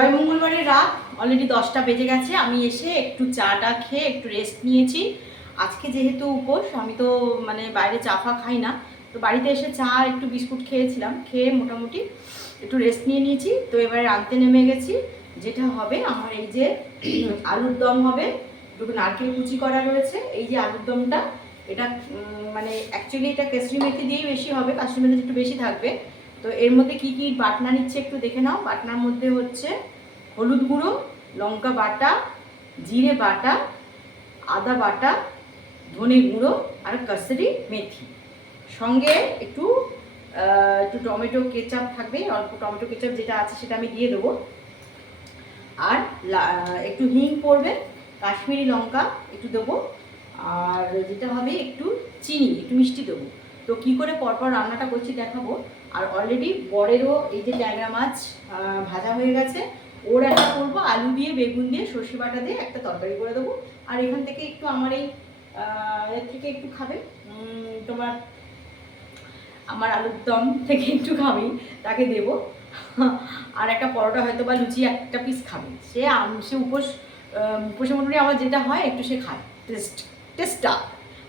জয় মঙ্গলবারের রাত অলরেডি 10টা বেজে গেছে। আমি এসে একটু চাটা খেয়ে একটু রেস্ট নিয়েছি। আজকে যেহেতু উপোস, আমি তো মানে বাইরে চা ফা খাই না, তো বাড়িতে এসে চা একটু বিস্কুট খেয়েছিলাম, খেয়ে মোটামুটি একটু রেস্ট নিয়ে নিয়েছি। তো এবারে রাঁধতে নেমে গেছি। যেটা হবে আমার এই যে আলুর দম হবে, একটু নারকেল কুচি করা রয়েছে। এই যে আলুর দমটা, এটা মানে অ্যাকচুয়ালি এটা কেসরি মেথি দিয়েই বেশি হবে, কাশ্মীরি মেথি একটু বেশি থাকবে। তো এর মধ্যে কি কি বাটনা নিচ্ছে একটু দেখে নাও। বাটনার মধ্যে হচ্ছে হলুদ গুঁড়ো, লঙ্কা বাটা, জিরে বাটা, আদা বাটা, ধনে গুঁড়ো আর কসুরি মেথি। সঙ্গে একটু একটু টমেটো কেচাপ থাকবে, অল্প টমেটো কেচাপ যেটা আছে সেটা আমি দিয়ে দেবো। আর একটু হিং পড়বে, কাশ্মীরি লঙ্কা একটু দেবো, আর যেটা হবে একটু চিনি, একটু মিষ্টি দেবো। তো কী করে পরপর রান্নাটা করছি দেখাবো। আর অলরেডি বরেরও এই যে ট্যাংরা মাছ ভাজা হয়ে গেছে, ওর একটা করবো আলু দিয়ে বেগুন দিয়ে সর্ষে বাটা দিয়ে একটা তরকারি করে দেবো। আর এখান থেকে একটু আমার এই এর থেকে একটু খাবে, তোমার আমার আলুর দম থেকে একটু খাবেই, তাকে দেবো। আর একটা পরোটা হয়তো বা লুচি একটা পিস খাবে। সে উপোসে মোটামুটি আমার যেটা হয় একটু সে খায়। টেস্টার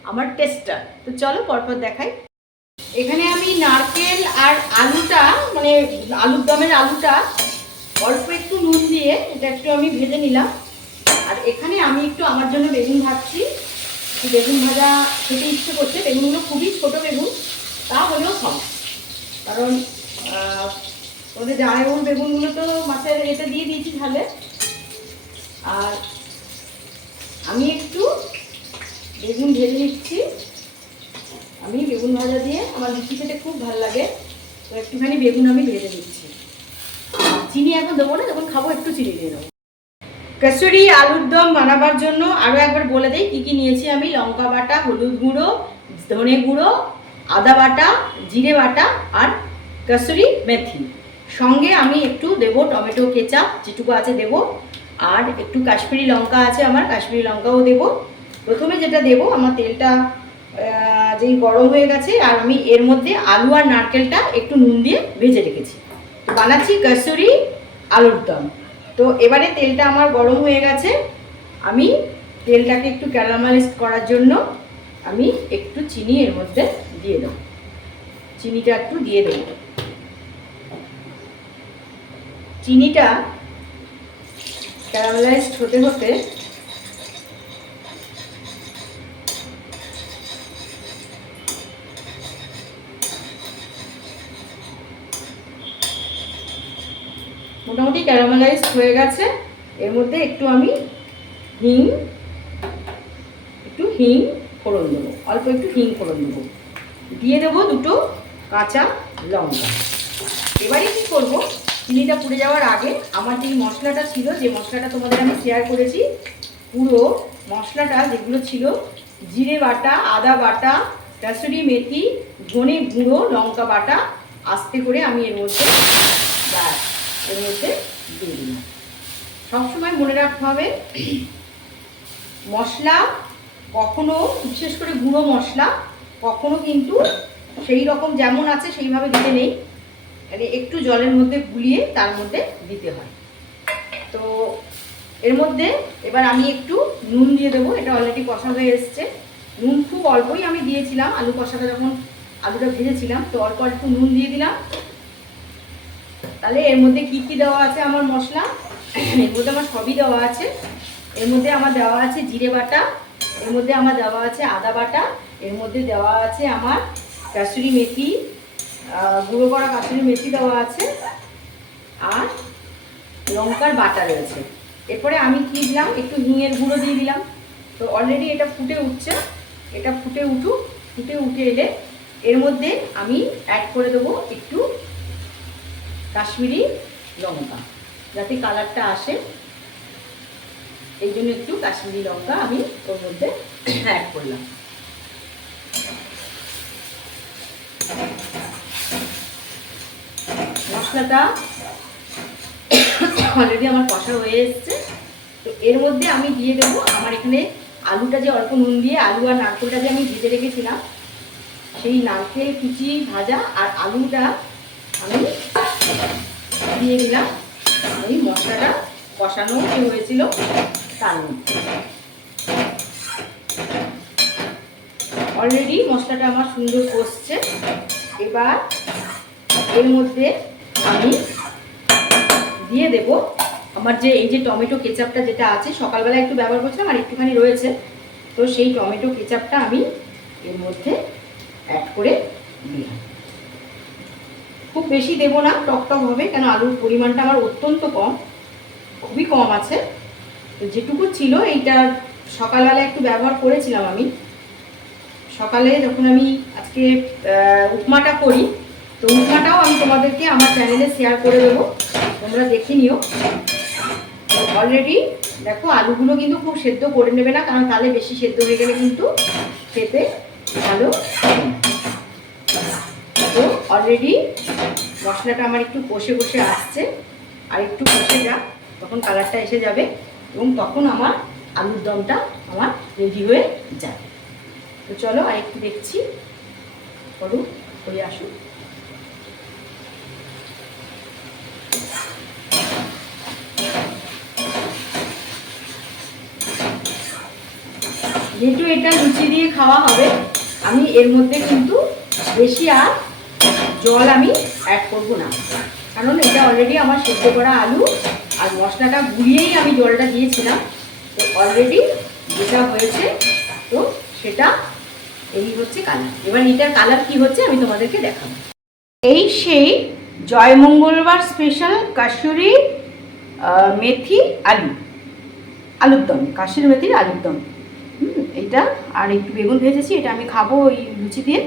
আমার টেস্টার। তো চলো পরপর দেখাই। এখানে আমি নারকেল আর আলুটা, মানে আলুর দমের আলুটা অল্প একটু নুন দিয়ে এটা একটু আমি ভেজে নিলাম। আর এখানে আমি একটু আমার জন্য বেগুন ভাজছি। বেগুন ভাজা খেতে ইচ্ছে করছে। বেগুনগুলো খুবই ছোট বেগুন, তা হলেও খাও, কারণ ওদের জামাইবাবুর বেগুনগুলো তো মাছের এটা দিয়ে দিয়েছি ঝালে। আর আমি একটু বেগুন ভেজে নিচ্ছি। আমি বেগুন ভাজা দিয়ে আমার লুচি খেতে খুব ভালো লাগে, তো একটুখানি বেগুন আমি ভেজে দিচ্ছি। চিনি এখন দেবো না, যখন খাবো একটু চিনি দিয়ে দেবো। কচুরি আলুর দম বানাবার জন্য আরও একবার বলে দিই কী কী নিয়েছি আমি। লঙ্কা বাটা, হলুদ গুঁড়ো, ধনে গুঁড়ো, আদা বাটা, জিরে বাটা আর কসুরি মেথি। সঙ্গে আমি একটু দেবো টমেটো কেচাপ, যেটুকু আছে দেবো। আর একটু কাশ্মীরি লঙ্কা আছে আমার, কাশ্মীরি লঙ্কাও দেবো। প্রথমে যেটা দেবো, আমার তেলটা যেই গরম হয়ে গেছে, আর আমি এর মধ্যে আলু আর নারকেলটা একটু নুন দিয়ে ভেজে রেখেছি। তো বানাচ্ছি কসুরি আলুর দম। তো এবারে তেলটা আমার গরম হয়ে গেছে। আমি তেলটাকে একটু ক্যারামেলাইজ করার জন্য আমি একটু চিনি এর মধ্যে দিয়ে দেবো। চিনিটা একটু দিয়ে দেবো। চিনিটা ক্যারামেলাইজড হতে হতে মোটামুটি ক্যারামেলাইজড হয়ে গেছে। এর মধ্যে একটু আমি হিং ফোড়ন দেবো, অল্প একটু হিং ফোড়ন দেবো, দিয়ে দেবো দুটো কাঁচা লঙ্কা। এবারে কী করবো, চিনিটা পুড়ে যাওয়ার আগে আমার যে মশলাটা ছিল, যে মশলাটা তোমাদের আমি শেয়ার করেছি, পুরো মশলাটা যেগুলো ছিল, জিরে বাটা, আদা বাটা, কসুরি মেথি, ধনে গুঁড়ো, লঙ্কা বাটা, আস্তে করে আমি এর মধ্যে দিয়ে দিলাম। সবসময় মনে রাখতে হবে, মশলা কখনো, বিশেষ করে গুঁড়ো মশলা কখনো কিন্তু সেই রকম যেমন আছে সেইভাবে দিতে নেই, মানে একটু জলের মধ্যে গুলিয়ে তার মধ্যে দিতে হয়। তো এর মধ্যে এবার আমি একটু নুন দিয়ে দেবো। এটা অলরেডি কষা হয়ে এসছে। নুন খুব অল্পই আমি দিয়েছিলাম, আলু কষাটা যখন আলুটা ভেজেছিলাম, তো অল্প একটু নুন দিয়ে দিলাম। তাহলে এর মধ্যে কি কি দেওয়া আছে আমার মশলা, এর মধ্যে আমার সবই দেওয়া আছে। এর মধ্যে আমার দেওয়া আছে জিরে বাটা, এর মধ্যে আমার দেওয়া আছে আদা বাটা, এর মধ্যে দেওয়া আছে আমার কসুরি মেথি, গুঁড়ো করা কসুরি মেথি দেওয়া আছে, আর লঙ্কার বাটা রয়েছে। এরপরে আমি কি দিলাম, একটু হিঙের গুঁড়ো দিয়ে দিলাম। তো অলরেডি এটা ফুটে উঠছে। এটা ফুটে উঠে এলে এর মধ্যে আমি অ্যাড করে দেবো একটু কাশ্মীরি লঙ্কা, যাতে কালারটা আসে, এই জন্য একটু কাশ্মীরি লঙ্কা আমি ওর মধ্যে অ্যাড করলাম। মশলাটা অলরেডি আমার কষা হয়ে এসছে। তো এর মধ্যে আমি দিয়ে দেবো আমার এখানে আলুটা, যে অল্প নুন দিয়ে আলু আর নারকেলটা যে আমি ভেজে রেখেছিলাম, সেই নারকেল কুচি ভাজা আর আলুটা আমি দিয়ে দিলাম। ওই মশলাটা কষানো যে হয়েছিল তার মধ্যে। অলরেডি মশলাটা আমার সুন্দর কষছে। এবার এর মধ্যে আমি দিয়ে দেব আমার যে এই যে টমেটো কেচাপটা যেটা আছে, সকালবেলা একটু ব্যবহার করছিলাম আর একটুখানি রয়েছে, তো সেই টমেটো কেচাপটা আমি এর মধ্যে অ্যাড করে দিলাম। খুব বেশি দেবো না, টক টক হবে, কেন আলুর পরিমাণটা আমার অত্যন্ত কম, খুবই কম আছে। তো যেটুকু ছিল এইটা সকালবেলা একটু ব্যবহার করেছিলাম আমি। সকালে যখন আমি আজকে উপমাটা করি, তো উপমাটাও আমি তোমাদেরকে আমার চ্যানেলে শেয়ার করে দেবো, তোমরা দেখে নিও। অলরেডি দেখো আলুগুলো কিন্তু খুব সেদ্ধ করে নেবে না, কারণ তাহলে বেশি সেদ্ধ হয়ে গেলে কিন্তু খেতে ভালো হবে না। তো অলরেডি মশলাটা আমার একটু কষে কষে আসছে, আর একটু কষে যাক, তখন কালারটা এসে যাবে এবং তখন আমার আলুর দমটা আমার রেডি হয়ে যাবে। তো চলো আর একটু দেখছি, করুন করে আসুন। যেহেতু এটা লুচি দিয়ে খাওয়া হবে, আমি এর মধ্যে কিন্তু বেশি আর জল আমি অ্যাড করবো না, কারণ এটা অলরেডি আমার সেদ্ধ করা আলু আর মশলাটা গুলিয়েই আমি জলটা দিয়েছিলাম। তো অলরেডি যেটা হয়েছে, তো সেটা এই হচ্ছে কালার। এবার এটার কালার কি হচ্ছে আমি তোমাদেরকে দেখাবো। এই সেই জয় মঙ্গলবার স্পেশাল কাসুরি মেথি আলুর দম, কাসুরি মেথির আলুর দম। এটা আর একটু বেগুন ভেজেছি, এটা আমি খাবো ওই লুচি দিয়ে।